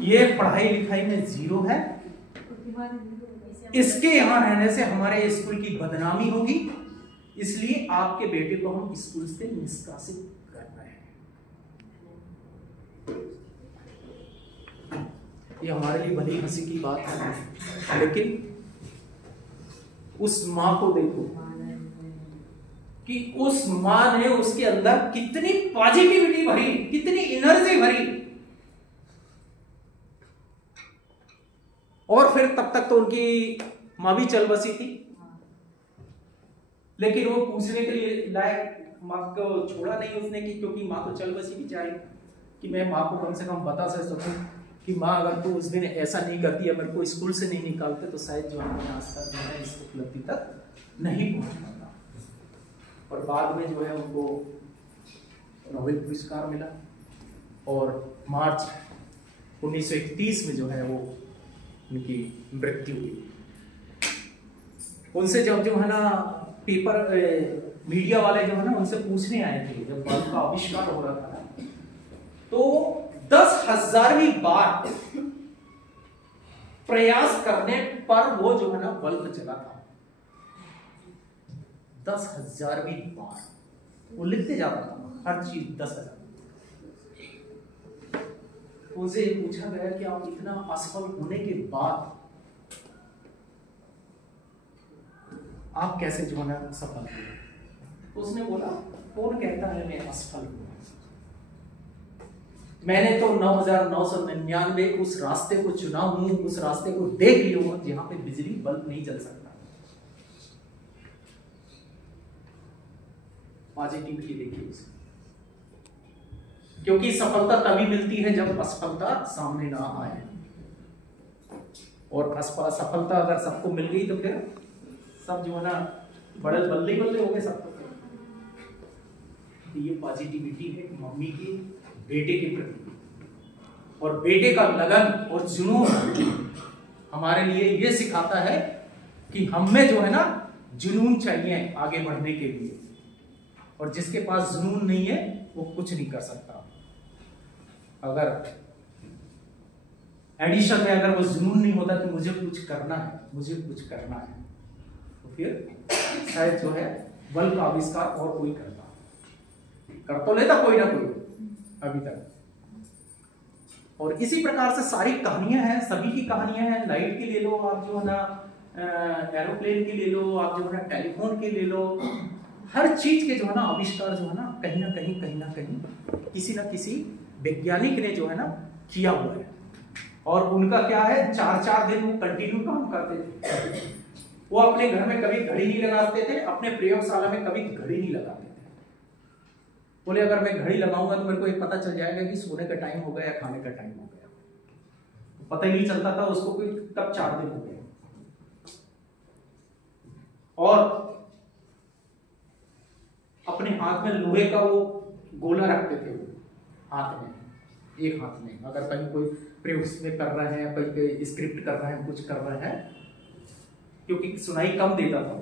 ये पढ़ाई लिखाई में जीरो है, इसके यहां रहने से हमारे स्कूल की बदनामी होगी, इसलिए आपके बेटे को हम स्कूल से निष्कासित कर रहे हैं। ये हमारे लिए बड़ी हंसी की बात है, लेकिन उस मां को देखो कि उस मां ने उसके अंदर कितनी पॉजिटिविटी भरी, कितनी एनर्जी भरी, और फिर तब तक तो उनकी मां भी चल बसी थी, लेकिन वो पूछने के लिए लायक मां को छोड़ा नहीं उसने कि क्योंकि मां तो चल बसी बेचारी, कि मैं मां को कम से कम बता सकूं कि मां अगर तू उस दिन ऐसा नहीं करती या मेरे को स्कूल से नहीं निकालते तो शायद जो है आज तक जो है इस उपलब्धि तक नहीं पहुंच पाता। और बाद में जो है उनको नोबेल पुरस्कार मिला और मार्च 1931 में जो है वो उनकी मृत्यु हुई। उनसे जब जो है ना पेपर मीडिया वाले जो है ना उनसे पूछने आए थे, जब बल्ब का आविष्कार हो रहा था ना, तो 10,000वीं बार प्रयास करने पर वो जो है ना बल्ब जला था। 10,000वीं बार वो लिखते जाता था हर चीज 10,000। उनसे पूछा गया कि आप इतना असफल होने के बाद आप कैसे जो है ना सफल हुए? तो उसने बोला, कौन कहता है मैं असफल हुआ? मैंने तो 9,999 उस रास्ते को चुना हूं, उस रास्ते को देख लिया हूं जहां पे बिजली बल्ब नहीं जल सकता। पॉजिटिविटी देखिए उसे, क्योंकि सफलता तभी मिलती है जब असफलता सामने ना आए, और सफलता अगर सबको मिल गई तो फिर सब जो है ना बड़े बल्ले बल्ले हो गए सबको। तो ये पॉजिटिविटी है मम्मी की बेटे के प्रति, और बेटे का लगन और जुनून हमारे लिए ये सिखाता है कि हम में जो है ना जुनून चाहिए आगे बढ़ने के लिए, और जिसके पास जुनून नहीं है वो कुछ नहीं कर सकता। अगर एडिशन में अगर वो जुनून नहीं होता कि मुझे कुछ करना है, मुझे कुछ करना है, तो फिर शायद जो है बल्ब का आविष्कार और कोई करता, कर तो लेता कोई ना कोई अभी तक। और इसी प्रकार से सारी कहानियां हैं, सभी की कहानियां हैं। लाइट की ले लो आप, जो है ना एरोप्लेन की ले लो आप, जो है ना टेलीफोन की ले लो, हर चीज के जो है ना आविष्कार जो है ना कहीं ना कहीं किसी ना किसी वैज्ञानिक ने जो है ना किया हुआ है। और उनका क्या है, 4-4 दिन वो कंटिन्यू काम करते थे। वो अपने घर में कभी घड़ी नहीं लगाते थे, अपने प्रयोगशाला में कभी घड़ी नहीं लगाते थे। बोले अगर मैं घड़ी लगाऊंगा तो मेरे को एक पता चल जाएगा कि सोने का टाइम हो गया या खाने का टाइम हो गया। पता ही नहीं चलता था उसको कोई कब 4 दिन हो गए। और अपने हाथ में लोहे का वो गोला रखते थे, हाथ में, एक हाथ में, अगर कहीं कोई प्रयोग में कर रहे हैं, कोई स्क्रिप्ट कर रहे हैं, कुछ कर रहे हैं, क्योंकि सुनाई कम देता था,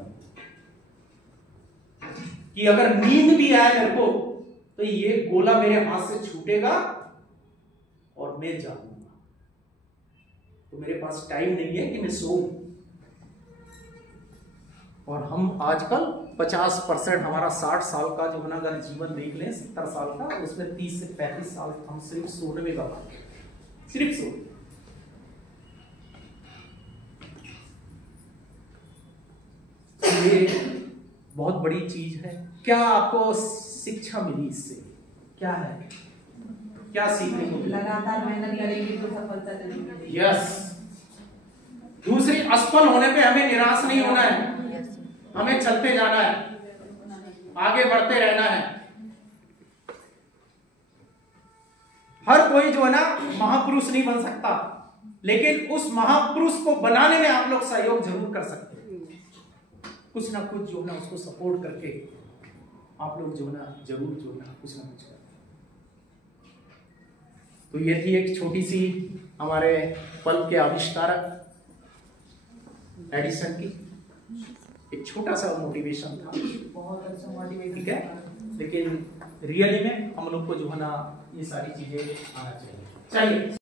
कि अगर नींद भी आए मेरे को तो ये गोला मेरे हाथ से छूटेगा और मैं जागूंगा, तो मेरे पास टाइम नहीं है कि मैं सोऊं। और हम आजकल 50% हमारा 60 साल का जो है ना अगर जीवन देख लें, 70 साल का, उसमें 30 से 35 साल हम सिर्फ सोने में गवाते हैं, सिर्फ सोने। ये बहुत बड़ी चीज है। क्या आपको शिक्षा मिली इससे? क्या है, क्या सीखने को मिला? लगातार मेहनत करेंगे तो सफलता मिलेगी। यस। दूसरी, असफल होने पे हमें निराश नहीं होना है, हमें चलते जाना है, आगे बढ़ते रहना है। हर कोई जो है ना महापुरुष नहीं बन सकता, लेकिन उस महापुरुष को बनाने में आप लोग सहयोग जरूर कर सकते हैं। कुछ ना कुछ जो है ना उसको सपोर्ट करके आप लोग जो है ना जरूर जो है ना कुछ करते। तो ये थी एक छोटी सी हमारे बल्ब के आविष्कारक एडिसन की एक छोटा सा मोटिवेशन था। बहुत अच्छा मोटिवेशन, ठीक है, लेकिन रियली में हम लोग को जो है ना ये सारी चीजें आना चाहिए।